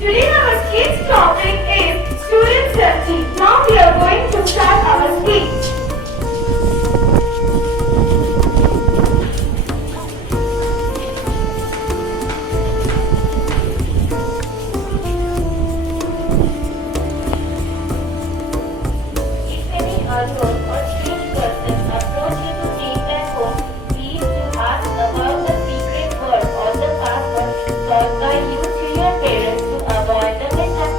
Today our Skit's topic is student safety. Now we are going to start our skit. If any unknown or strange person approach you to take them home, please do ask about the secret word or the password taught by you to your parents to avoid the mishap.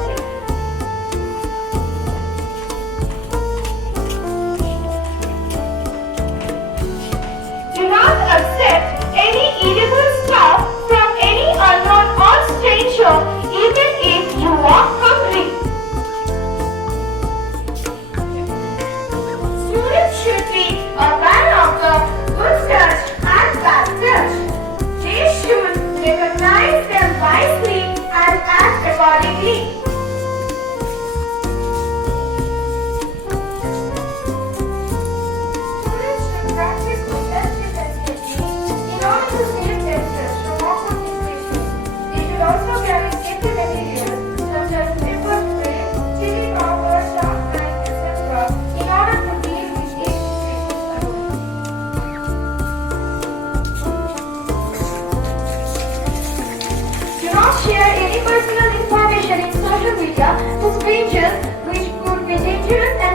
Do not accept any edible stuff from any unknown or stranger, even if you are hungry. Students should be aware of the good touch and bad touch. They should recognize them wisely and act accordingly. Students should practice with self-defense in order to save themselves from awkward situations. They should also carry safety materials such as paper spray, chili powder, sharp knife, etc. in order to deal with these situations alone. Do not share any personal information in social media to strangers which could be dangerous and